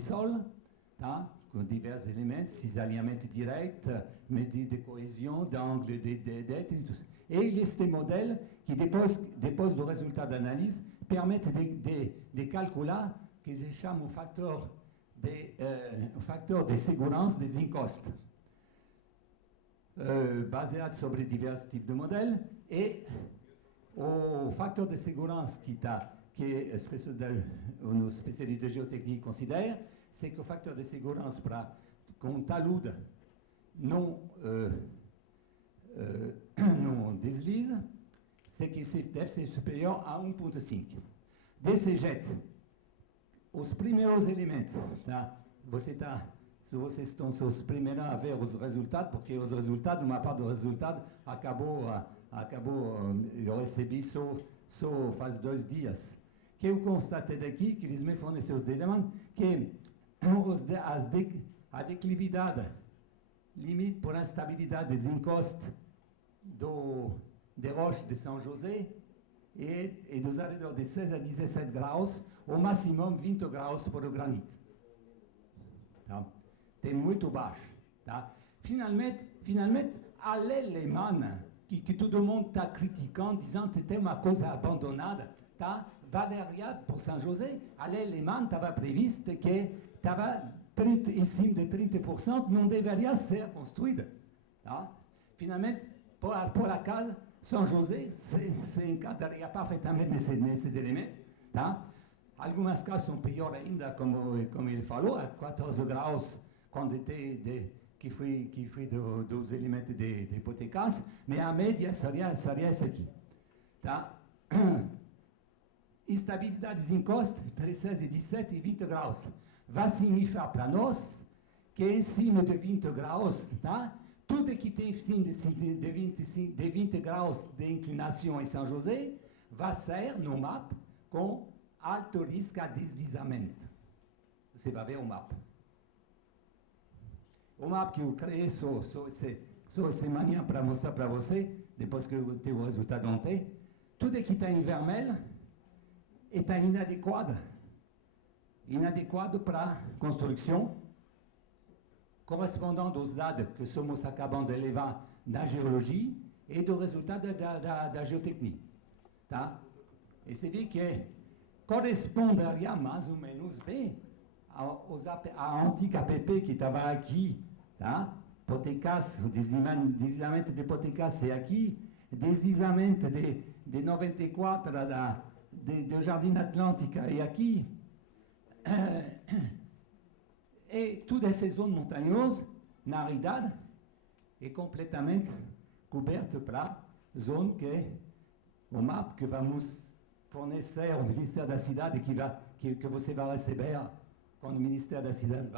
sols, tá? Com divers éléments, cisaillamento directs, médias de cohésion, d'angle d'être et tout ça. Et ces modèles qui déposent le résultat d'analyse permettent des calculs qui échappent au facteur de sécurité des in-cost, basés sur divers types de modèles, et au facteur de sécurité nos spécialistes de géotechnique considèrent, c'est que le facteur de sécurité qu'on talude non deslise, c'est que c'est supérieur à 1,5. Dès ces jets, os primeiros elementos, tá? Vocês estão se primeiro a ver os resultados, porque os resultados, uma parte do resultado acabou, eu recebi só faz 2 dias. Que eu constatei daqui, que eles me forneceram os elementos, que a declividade, limite por instabilidade des encostes de roches de São José, e dos arredores de 16 a 17 graus, au maximum 20 graus por o granito. Tá? Tem muito baixo. Tá? Finalmente, a l'élément que todo mundo está criticando, dizendo que tem uma coisa abandonada, tá? Valériade, pour São José, a l'élément estava previsto que estava em cima de 30%, não deveria ser construída. Tá? Finalmente, por acaso, São José se encadearia perfeitamente nesses elementos. Tá? Algumas casas são piores ainda, como ele falou, a 14 graus, quando que foi dos elementos de hipotecas, mas a média seria essa aqui. Tá? Instabilidade des encostes, entre 16 e 17 e 20 graus. Vai significar para nós que em cima de 20 graus, tá? Tudo que tem sim de 20 graus de inclinação em São José vai ser no mapa com alto risco de deslizamento. Você vai ver o mapa. O mapa que eu criei só essa manhã para mostrar para você, depois que eu tenho o resultado ontem, tudo que está em vermelho está inadequado para construção, correspondendo aos dados que somos acabando de levar da geologia e do resultado da geotecnia. Tá? E você vê que corresponderia mais ou menos bem à antiga APP que estava aqui, tá? Potecas, o deslizamento de Potecas é aqui, deslizamento de 94 do Jardim Atlântica é aqui. E toda essa zona montanhosa, na realidade, é completamente coberta para zona que o mapa que vamos fornecer ao Ministério da Cidade, que você vai receber quando o Ministério da Cidade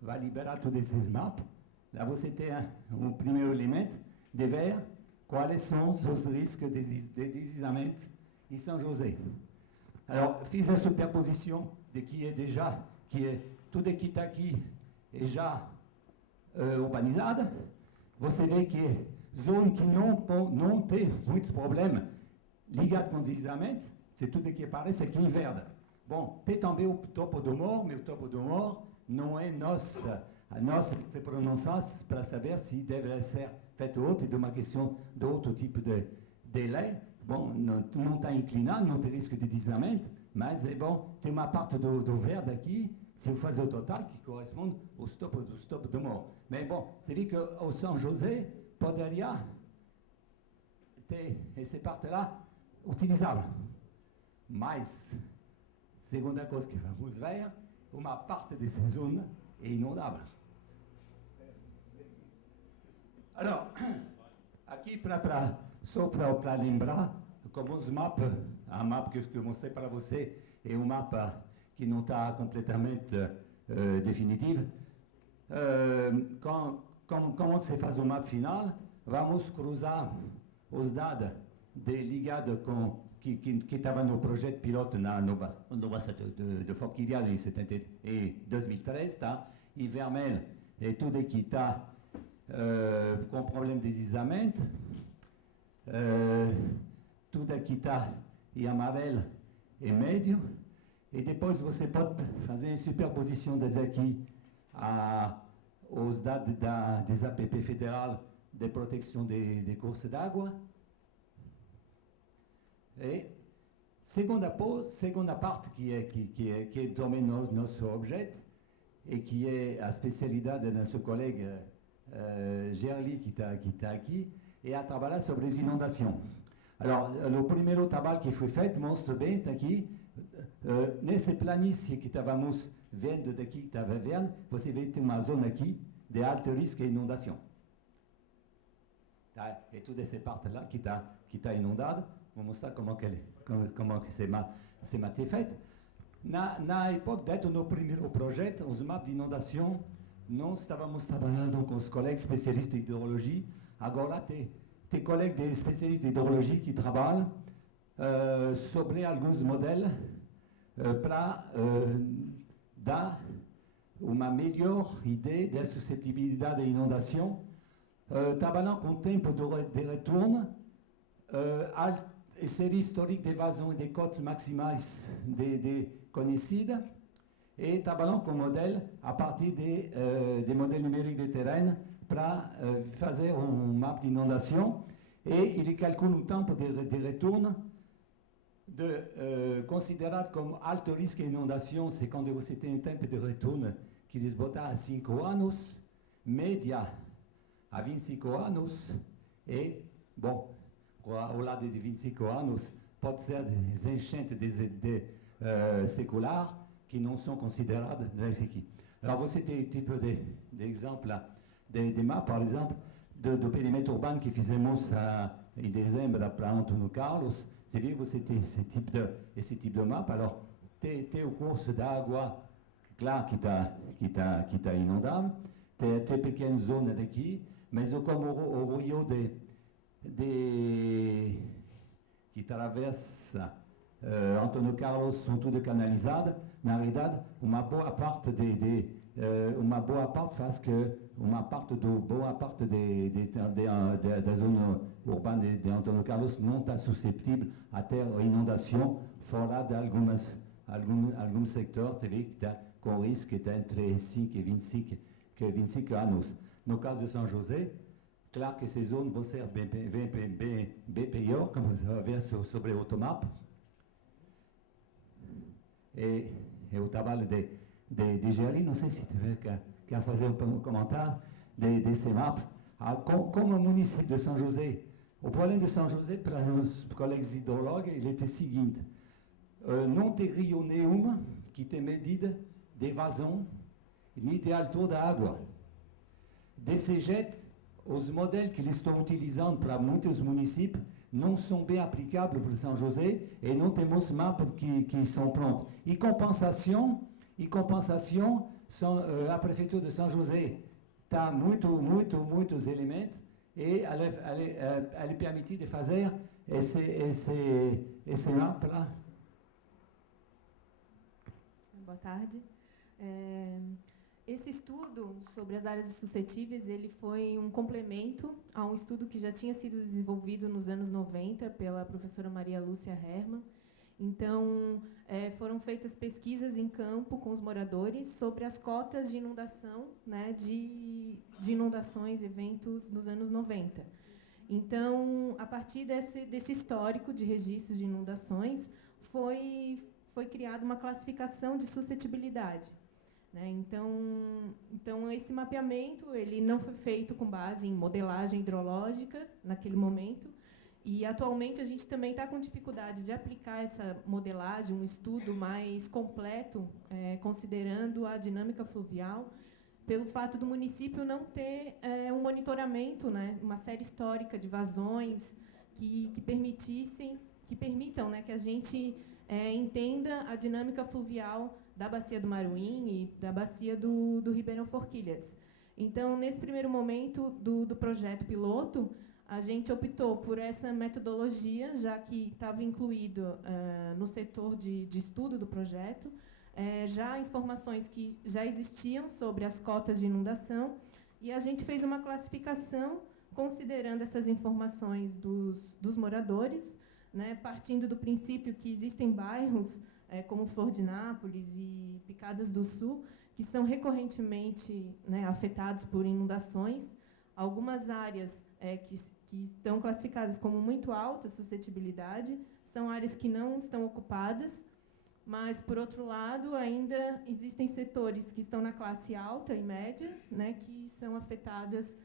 vai liberar todos esses mapas. Lá você tem um primeiro elemento de ver quais são os riscos de deslizamento em São José. Alors, fiz a superposição de tudo que está aqui é já urbanizada. Você vê que zona que não tem muitos problemas ligados com deslizamento, c'est tudo que aparece aqui em verde. Bom, tem também o topo do morro, mas o topo do morro não é a nossa se pronunciar para saber se deve ser feito outro, de uma questão de outro tipo de lei. Bom, não está inclinado, não tem risco de deslizamento, mas é bom, tem uma parte do verde aqui, se eu fazer o total, que corresponde ao stop do morro. Mas bom, você vê que o São José poderia ter essa parte lá utilizável. Mas, segunda coisa que vamos ver, uma parte dessa zona é inundável. Alors, aqui só para lembrar, como os mapas, a mapa que eu mostrei para você é um mapa que não está completamente definitivo. Quando se faz o mapa final, vamos cruzar os dados ligados com que estava no projeto piloto no bassa de Forquilhado em 2013, tá? E vermelho é tudo que está com problema de deslizamento, tudo que está em amarelo é médio, E depois você pode fazer uma superposição daqui aos dados des APP fédérales de proteção des courses d'água. Et segunda parte qui est também nosso objeto et qui est a especialidade de nosso colega Gerli qui está aqui, é a trabalhar sobre as inondações. Alors, o primeiro trabalho que foi feito mostra bem, está aqui, nesse planície que estávamos vendo daqui, que estava vendo, você vê que tem uma zona aqui de alto risco de inundação. Tá? E toda essa parte lá que está inundada, vou mostrar como que c'est maté feito. Na época, dentro do primeiro projeto, os mapas de inundação, nós estávamos trabalhando com os colegas especialistas de hidrologia. Agora tem colegas de especialistas de hidrologia que trabalham sobre alguns modelos para dar uma melhor ideia da suscetibilidade à inundação, trabalhando com o tempo de retorno, a série historique de vazão e de cotas maximais conhecidas, e trabalhando com modelo a partir de modèles numériques de terreno para fazer mapa de inundação, e ele calcula o tempo de retorno considerado como alto risco de inundação. C'est quando você tem um tempo de retorno que eles botam a 5 anos, média a 25 anos, e, bom, ao lado de 25 anos, pode ser des enchentes séculaires qui não são consideradas nesse aqui. Alors, você tem tipo de exemplo de mapa, par exemple, do perímetro urbano que fizemos em dezembro para Antônio Carlos. Você vê que você tem esse tipo de mapa. Alors, tem o curso d'água, claro, que está inundado. Tem pequenas zonas daqui, mas como o rio que atravessa Antônio Carlos são tudo canalizadas. Na realidade, uma boa parte faz que uma parte da zona urbana de Antônio Carlos não está suscetível a ter inundação fora de alguns sectores, que está com risco que está entre 5 e 25 anos. No caso de São José, claro que ces zones vão ser bem pior, como você vai ver sobre o automap. E o trabalho de Gerli, não sei se tu quer fazer um comentário desse mapa. Como o município de São José, o problema de São José, para os colegas hidrólogos, ele était o seguinte: não tem rio nenhum que tem medida de vazão nem de altura da água. Desse jeito, os modelos que eles estão utilizando para muitos municípios não são bem aplicáveis para São José, e não temos mapas que são prontos. E compensação, a Prefeitura de São José está muitos elementos, e ela permite de fazer esse mapa lá. Boa tarde. Esse estudo sobre as áreas suscetíveis, ele foi um complemento a um estudo que já tinha sido desenvolvido nos anos 90 pela professora Maria Lúcia Hermann. Então, foram feitas pesquisas em campo com os moradores sobre as cotas de inundação, né, de inundações, eventos nos anos 90. Então, a partir desse histórico de registros de inundações, foi criada uma classificação de suscetibilidade. Né? Então, esse mapeamento ele não foi feito com base em modelagem hidrológica naquele momento, e atualmente a gente também está com dificuldade de aplicar essa modelagem, um estudo mais completo, considerando a dinâmica fluvial, pelo fato do município não ter um monitoramento, né, uma série histórica de vazões que permitam, né, que a gente entenda a dinâmica fluvial da Bacia do Maruim e da Bacia do Ribeirão Forquilhas. Então, nesse primeiro momento do projeto piloto, a gente optou por essa metodologia, já que estava incluído no setor de estudo do projeto, já informações que já existiam sobre as cotas de inundação, e a gente fez uma classificação considerando essas informações dos moradores, né, partindo do princípio que existem bairros como Flor de Nápoles e Picadas do Sul, que são recorrentemente, né, afetados por inundações. Algumas áreas que estão classificadas como muito alta suscetibilidade são áreas que não estão ocupadas, mas, por outro lado, ainda existem setores que estão na classe alta e média, né, que são afetadas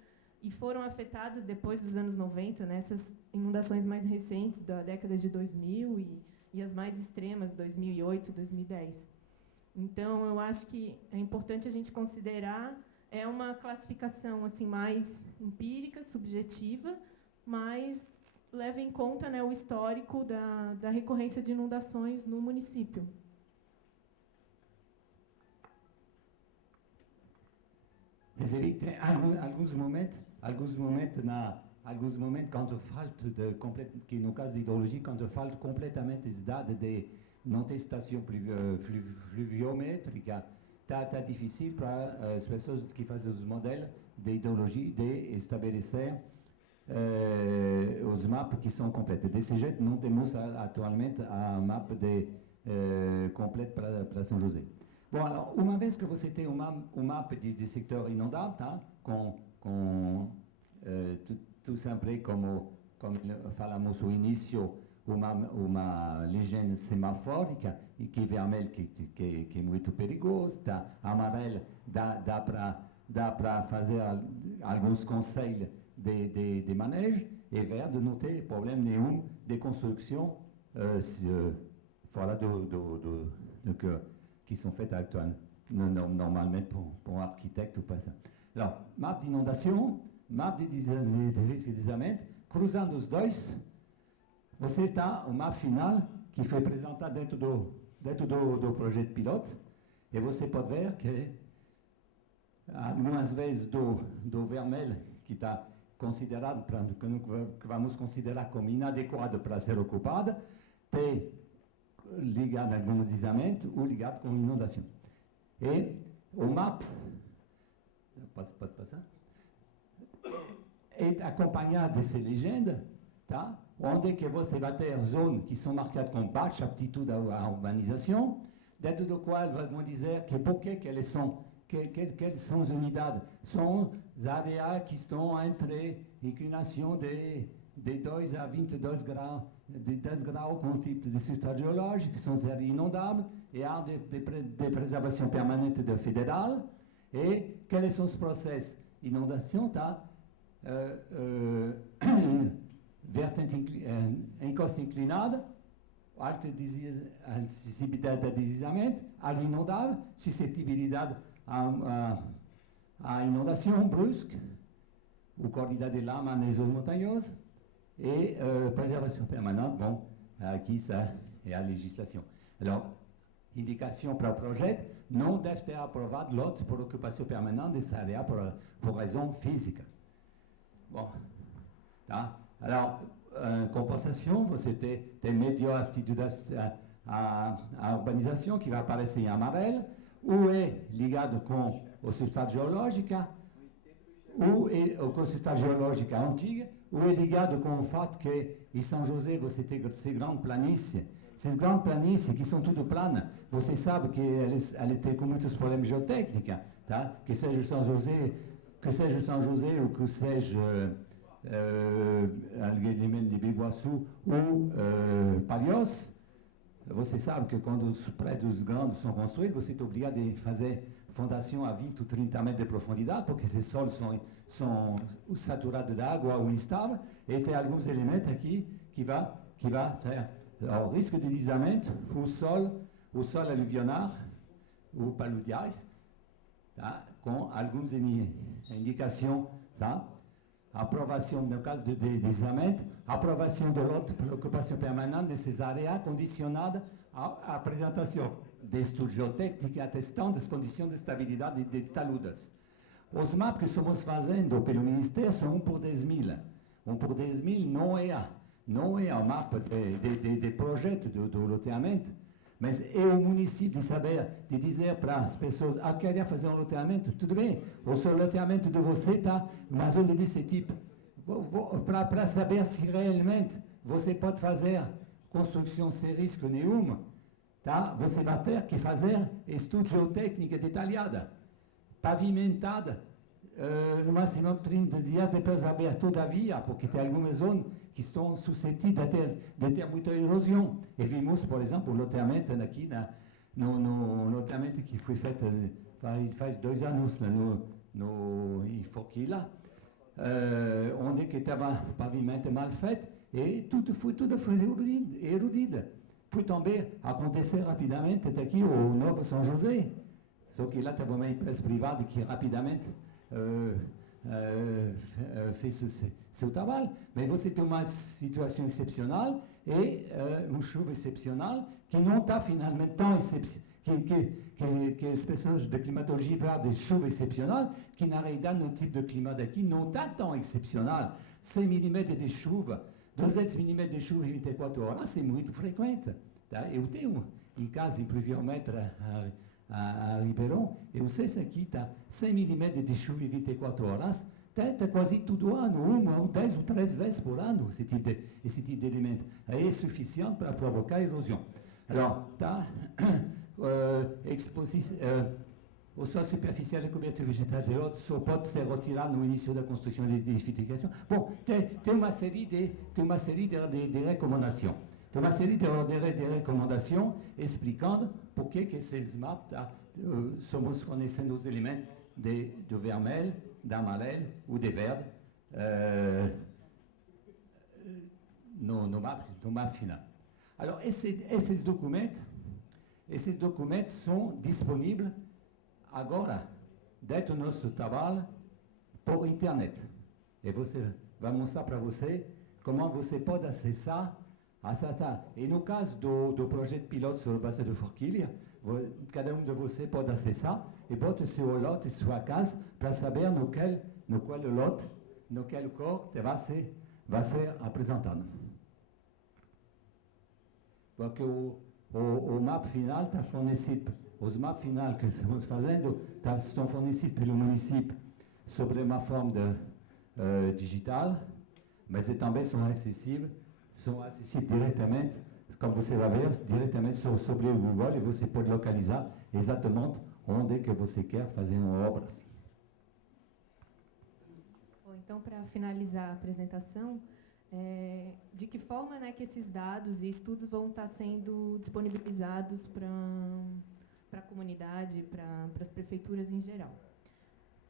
e foram afetadas depois dos anos 90, nessas inundações mais recentes da década de 2000 e as mais extremas, 2008, 2010. Então, eu acho que é importante a gente considerar uma classificação assim mais empírica, subjetiva, mas leva em conta, né, o histórico da recorrência de inundações no município. Mas tem alguns momentos quando falta que no caso de hidrologia, quando falta completamente os dados de não ter estação fluviométrica, está difícil para as pessoas que fazem os modelos de hidrologia de estabelecer os mapas que são completos. Desse jeito, não temos atualmente a mapa completa para São José. Bom, alors, uma vez que você tem um mapa de sector inundável, tá? com tudo sempre como falamos no início, uma legenda semafórica, e que vermelho que é muito perigoso, tá? Amarelo dá para fazer alguns conselhos de manejo, e verde não tem problema nenhum de construção fora qui sont faites actuellement, normalement pour un architecte ou pas ça. Alors, map d'inondation, map de risco de deslizamento, cruzando os dois, você está o mapa final que foi apresentado dentro do projeto piloto, e você pode ver que algumas vezes do vermelho, que está considerado, que vamos considerar como inadequado para ser ocupado, tem ligado a alguns deslizamentos ou ligado com inundação. E o mapa, pode passar, é acompanhado dessa legenda, tá? Onde que você vai ter zonas que são marcadas com baixa aptitude à urbanização, dentro do qual vão dizer que por que eles são, quelles são as unidades? São as áreas que estão entre inclinação de 2 a 22 graus, de 10 graus com tipo de substrato geológico, que são as áreas inundáveis, e a área de preservação permanente do federal, e quais são os processos de inundação, tá? Vertente encosta inclinada, alta acessibilidade a deslizamento, área inundável, suscetibilidade à inundação brusca, ou quantidade de lama nas zonas montanhosas, et préservation permanente, bon, aqui ça é a legislação. Alors, indicação para o projeto, não deve ter aprovado lotes por ocupação permanente dessa área por razão física. Bom, tá? Alors, compensação, você tem melhor aptitude à urbanização, que vai aparecer em amarelo, ou é ligado com o substrato geológico, ou é com o substrato geológico antigo, ou é ligado com o fato que em São José você tem essas grandes planícies. Essas grandes planícies que são tudo planas, você sabe que elas têm com muitos problemas geotécnicos, tá? Que seja São José ou que seja Algueiremens de Biguaçu ou Palhoça, você sabe que quando os prédios grandes são construídos, você é obrigado a fazer fundação a 20 ou 30 metros de profundidade, porque esses solos são saturados de água ou instáveis, e tem alguns elementos aqui que vai ter o risco de deslizamento, o sol aluvionar, ou paludiais, tá? Com algumas indicações, tá? Aprovação, no caso de deslizamento, aprovação de lote para ocupação permanente dessas áreas condicionada à apresentação de estudos geotécnicos atestando as condições de estabilidade de taludes. Os mapas que estamos fazendo pelo Ministério são 1 por 10.000. 1 por 10.000 não é o mapa de projeto do loteamento, mas é o município de dizer para as pessoas, querem fazer um loteamento, tudo bem, o seu loteamento de você está uma zona desse tipo, para saber se realmente você pode fazer construção sem risco nenhum, tá? Você vai ter que fazer estudo geotécnico detalhado, pavimentada, no máximo 30 dias depois da abertura da via, porque tem algumas zonas que estão suscetíveis de ter muita erosão. E vimos, por exemplo, o loteamento aqui, no loteamento que foi feito faz 2 anos em Forquilha, onde que estava pavimento mal feito, e tudo foi erudido. Foi também acontecer rapidamente aqui o Novo São José, só que lá teve uma empresa privada que rapidamente fez seu trabalho. Mas você tem uma situação excepcional e uma chuva excepcional que não está finalmente tão excepcional, que as pessoas de climatologia falam de chuva excepcional, que na realidade no tipo de clima daqui não está tão excepcional. 100 mm de chuva, 200 mm de chuva em 24 horas, c'est muito frequente. Tá? Eu tenho em casa, em pluviômetro, a Ribeirão, eu sei se aqui está 100 mm de chuva em 24 horas, está quase todo ano, 1 ou 10 ou 3 vezes por ano, esse tipo de elemento. É suficiente para provocar erosão. Alors, tá? O solo superficial e cobertura vegetal e outros só pode ser retirado no início da construção de edificação. Bom, tem uma série de recomendações. Tem uma série de recomendações explicando por que esses mapas somos fornecendo os elementos de vermelho, de amarelo ou de verde no mapa final. Alors, esses documentos são disponíveis agora, dentro do nosso trabalho, por internet. E você vai mostrar para você como você pode acessar. E no caso do projeto piloto sobre o Bacia de Forquilha, cada um de vocês pode acessar e botar seu lote em sua casa para saber no qual lote, no qual corte vai ser apresentado. Porque o mapa final está fornecido, os mapas finais que estamos fazendo estão fornecidos pelo município sobre uma forma digital, mas também são acessíveis diretamente, como você vai ver, diretamente sobre o Google, e você pode localizar exatamente onde é que você quer fazer obras. Bom, então, para finalizar a apresentação, de que forma, né, que esses dados e estudos vão estar sendo disponibilizados para a comunidade, para as prefeituras em geral?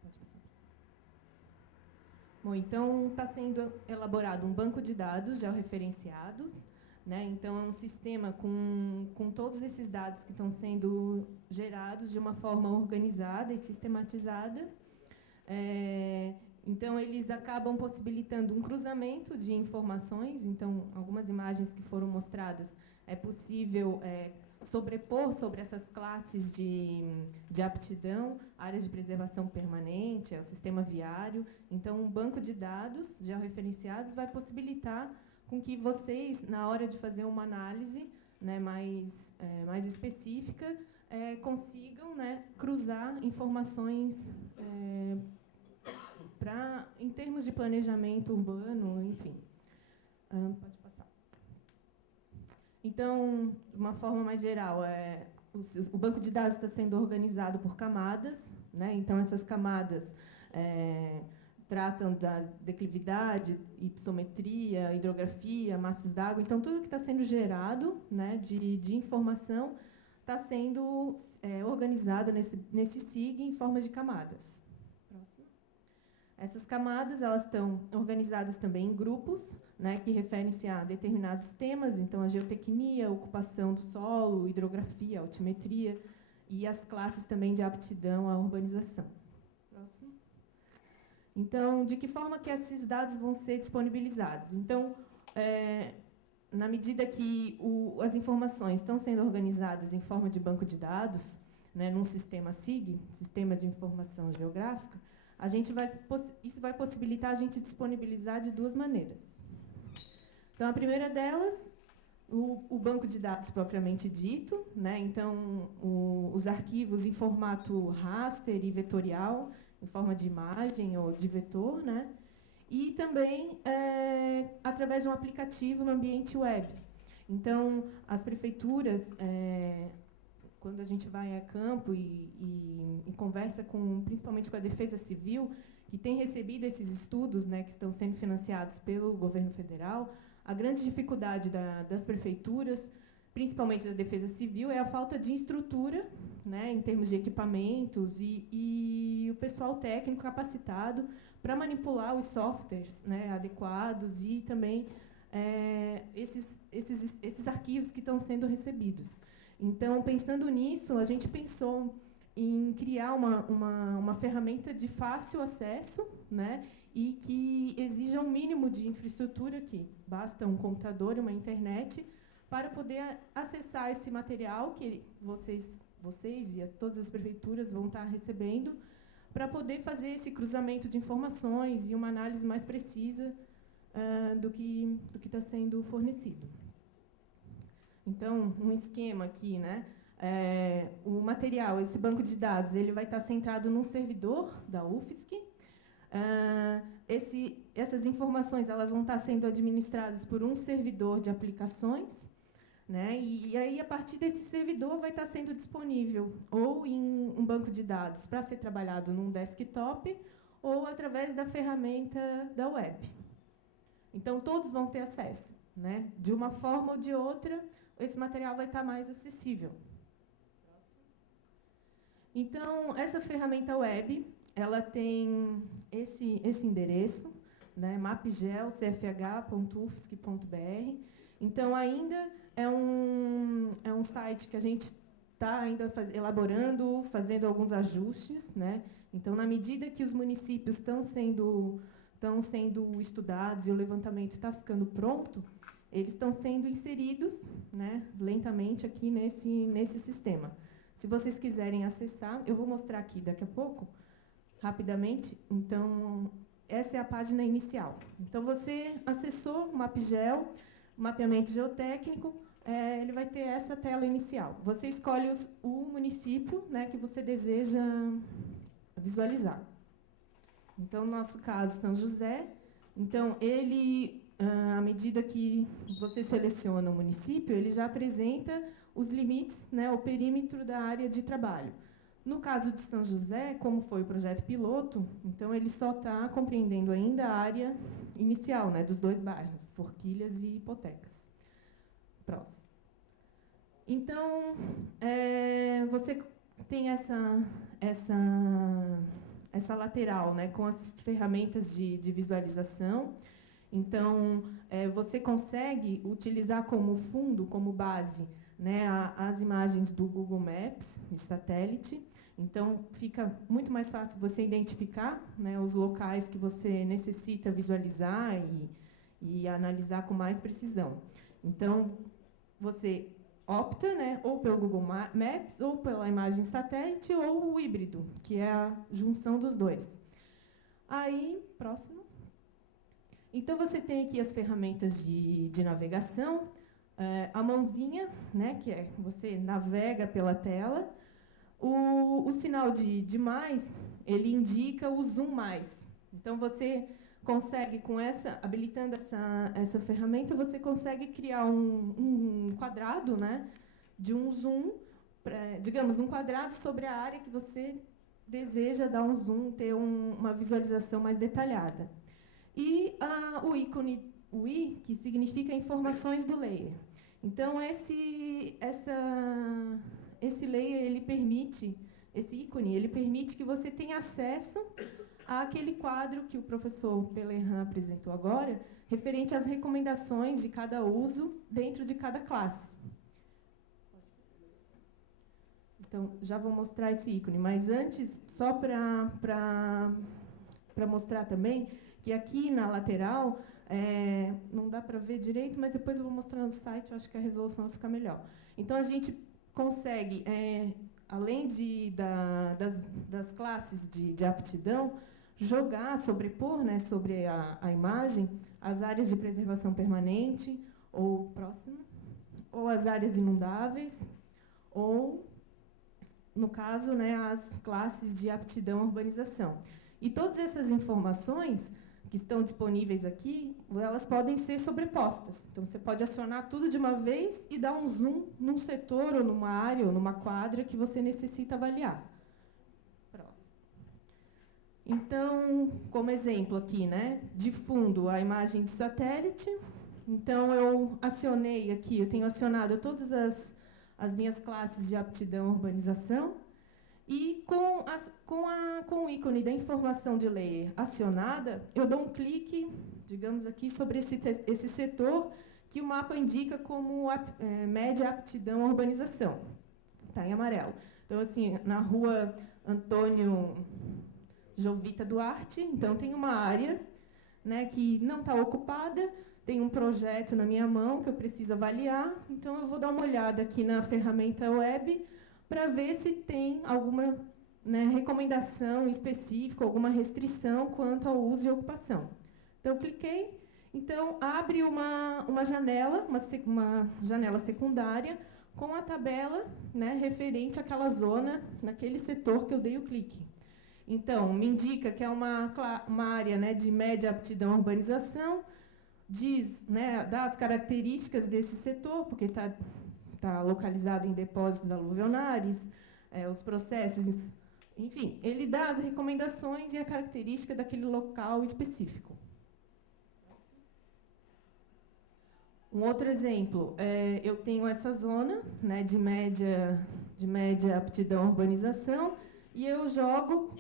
Pode passar. Bom, então está sendo elaborado um banco de dados georreferenciados, né? Então é um sistema com todos esses dados que estão sendo gerados de uma forma organizada e sistematizada. Então, eles acabam possibilitando um cruzamento de informações. Então, algumas imagens que foram mostradas, é possível sobrepor sobre essas classes de aptidão, áreas de preservação permanente, o sistema viário. Então, um banco de dados georreferenciados vai possibilitar com que vocês, na hora de fazer uma análise, né, mais específica, consigam, né, cruzar informações em termos de planejamento urbano, enfim. Pode passar. Então, de uma forma mais geral, o banco de dados está sendo organizado por camadas, né? Então, essas camadas tratam da declividade, hipsometria, hidrografia, massas d'água. Então, tudo que está sendo gerado, né, de informação está sendo organizado nesse SIG em forma de camadas. Próximo. Essas camadas, elas estão organizadas também em grupos, né, que referem-se a determinados temas, então a geotecnia, a ocupação do solo, hidrografia, altimetria, e as classes também de aptidão à urbanização. Próximo. Então, de que forma que esses dados vão ser disponibilizados? Então, na medida que as informações estão sendo organizadas em forma de banco de dados, né, num sistema SIG, Sistema de Informação Geográfica, isso vai possibilitar a gente disponibilizar de duas maneiras. Então, a primeira delas, o banco de dados propriamente dito, né? Então, os arquivos em formato raster e vetorial, em forma de imagem ou de vetor, né? E também através de um aplicativo no ambiente web. Então, as prefeituras, quando a gente vai a campo e conversa principalmente com a Defesa Civil, que tem recebido esses estudos, né, que estão sendo financiados pelo governo federal, a grande dificuldade das prefeituras, principalmente da Defesa Civil, é a falta de estrutura, né, em termos de equipamentos e o pessoal técnico capacitado para manipular os softwares, né, adequados e também esses arquivos que estão sendo recebidos. Então, pensando nisso, a gente pensou em criar uma ferramenta de fácil acesso, né, e que exija um mínimo de infraestrutura, que basta um computador e uma internet, para poder acessar esse material que vocês e todas as prefeituras vão estar recebendo, para poder fazer esse cruzamento de informações e uma análise mais precisa do que está sendo fornecido. Então, um esquema aqui, né? O material, esse banco de dados, ele vai estar centrado num servidor da UFSC. Essas informações elas vão estar sendo administradas por um servidor de aplicações, né? E aí, a partir desse servidor, vai estar sendo disponível ou em um banco de dados para ser trabalhado num desktop ou através da ferramenta da web. Então, todos vão ter acesso, né? De uma forma ou de outra, esse material vai estar mais acessível. Então, essa ferramenta web, ela tem esse endereço, né? mapgel.cfh.ufsc.br. Então, ainda é um site que a gente está ainda elaborando, fazendo alguns ajustes, né? Então, na medida que os municípios estão sendo estudados e o levantamento está ficando pronto, eles estão sendo inseridos, né, lentamente aqui nesse sistema. Se vocês quiserem acessar, eu vou mostrar aqui daqui a pouco, rapidamente. Então, essa é a página inicial. Então, você acessou o MapGel, mapeamento geotécnico, ele vai ter essa tela inicial. Você escolhe o município, né, que você deseja visualizar. Então, no nosso caso, São José. Então, ele, à medida que você seleciona o município, ele já apresenta os limites, né, o perímetro da área de trabalho. No caso de São José, como foi o projeto piloto, então ele só está compreendendo ainda a área inicial, né, dos dois bairros, Forquilhas e Hipotecas. Próximo. Então, você tem essa lateral, né, com as ferramentas de visualização. Então, você consegue utilizar como fundo, como base, né, as imagens do Google Maps, de satélite. Então, fica muito mais fácil você identificar, né, os locais que você necessita visualizar e analisar com mais precisão. Então, você opta, né, ou pelo Google Maps, ou pela imagem satélite, ou o híbrido, que é a junção dos dois. Aí, próximo. Então, você tem aqui as ferramentas de navegação, a mãozinha, né, que você navega pela tela. O sinal de mais, ele indica o zoom mais. Então, você consegue, habilitando essa ferramenta, você consegue criar um quadrado, né, de um zoom, digamos, um quadrado sobre a área que você deseja dar um zoom, ter uma visualização mais detalhada. E o ícone UI, que significa informações do layer. Então, esse layer, ele permite, esse ícone, ele permite que você tenha acesso àquele quadro que o professor Pelerran apresentou agora, referente às recomendações de cada uso dentro de cada classe. Então, já vou mostrar esse ícone, mas antes, só para mostrar também, que aqui na lateral, não dá para ver direito, mas depois eu vou mostrar no site, eu acho que a resolução vai ficar melhor. Então, a gente consegue, além das classes de aptidão, sobrepor, né, sobre a imagem, as áreas de preservação permanente, ou as áreas inundáveis, ou, no caso, né, as classes de aptidão à urbanização. E todas essas informações que estão disponíveis aqui, elas podem ser sobrepostas. Então, você pode acionar tudo de uma vez e dar um zoom num setor, ou numa área, ou numa quadra que você necessita avaliar. Próximo. Então, como exemplo aqui, né, de fundo, a imagem de satélite. Então, eu acionei aqui, eu tenho acionado todas as minhas classes de aptidão à urbanização, e com o ícone da informação de layer acionada, eu dou um clique, digamos aqui, sobre esse setor que o mapa indica como média aptidão à urbanização. Está em amarelo. Então, assim, na rua Antônio Jovita Duarte, então tem uma área, né, que não está ocupada, tem um projeto na minha mão que eu preciso avaliar, então eu vou dar uma olhada aqui na ferramenta web para ver se tem alguma, né, recomendação específica, alguma restrição quanto ao uso e ocupação. Então, eu cliquei, então abre uma janela, uma janela secundária, com a tabela, né, referente àquela zona, naquele setor que eu dei o clique. Então, me indica que é uma área, né, de média aptidão à urbanização, diz, né, das características desse setor, porque está localizado em depósitos aluvionares, os processos, enfim, ele dá as recomendações e a característica daquele local específico. Um outro exemplo, eu tenho essa zona, né, de média aptidão à urbanização, e eu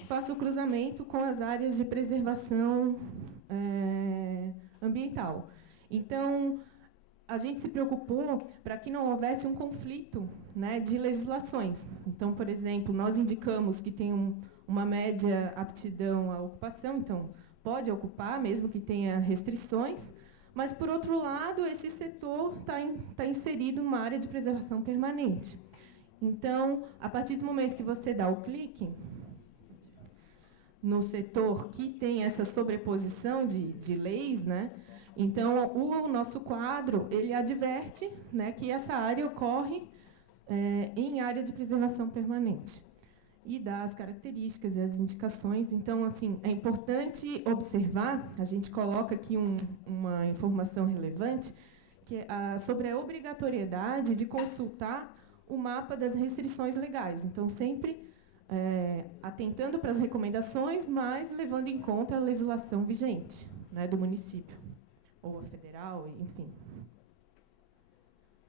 faço o cruzamento com as áreas de preservação ambiental. Então, a gente se preocupou para que não houvesse um conflito, né, de legislações. Então, por exemplo, nós indicamos que tem uma média aptidão à ocupação, então pode ocupar, mesmo que tenha restrições, mas, por outro lado, esse setor está inserido numa área de preservação permanente. Então, a partir do momento que você dá o clique no setor que tem essa sobreposição de leis, né, então, o nosso quadro, ele adverte, né, que essa área ocorre em área de preservação permanente. E dá as características e as indicações. Então, assim, é importante observar, a gente coloca aqui uma informação relevante, que sobre a obrigatoriedade de consultar o mapa das restrições legais. Então, sempre atentando para as recomendações, mas levando em conta a legislação vigente, né, do município. Ou a federal, enfim.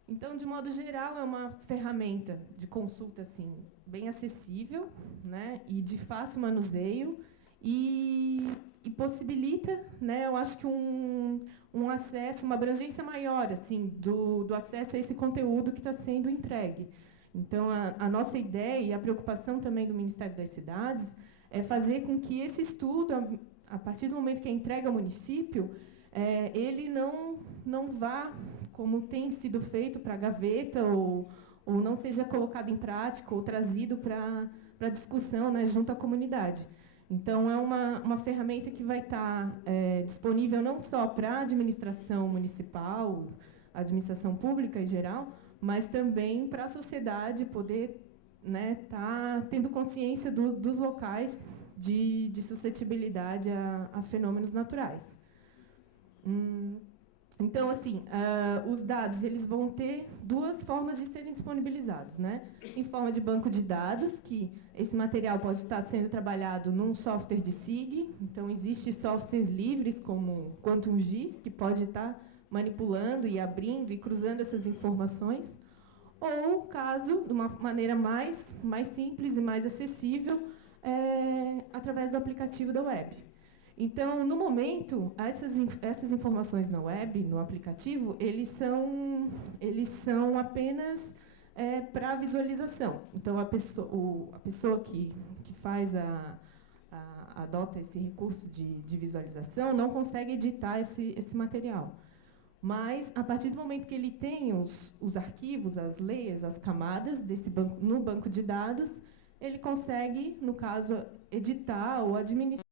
Então, de modo geral, é uma ferramenta de consulta assim, bem acessível, né, e de fácil manuseio, e possibilita, né, eu acho que um acesso, uma abrangência maior assim, do acesso a esse conteúdo que está sendo entregue. Então, a nossa ideia e a preocupação também do Ministério das Cidades é fazer com que esse estudo, a partir do momento que é entregue ao município, ele não vá, como tem sido feito, para a gaveta, ou não seja colocado em prática ou trazido para discussão, né, junto à comunidade. Então, é uma ferramenta que vai estar disponível não só para a administração municipal, a administração pública em geral, mas também para a sociedade poder, né, tá tendo consciência dos locais de suscetibilidade a fenômenos naturais. Então, assim, os dados eles vão ter duas formas de serem disponibilizados, né? Em forma de banco de dados, que esse material pode estar sendo trabalhado num software de SIG. Então, existem softwares livres, como QuantumGIS, que pode estar manipulando e abrindo e cruzando essas informações. Ou, caso, de uma maneira mais simples e mais acessível, através do aplicativo da web. Então, no momento, essas informações na web, no aplicativo, eles são apenas para visualização. Então, a pessoa que adota esse recurso de visualização não consegue editar esse material. Mas, a partir do momento que ele tem os arquivos, as layers, as camadas no banco de dados, ele consegue, no caso, editar ou administrar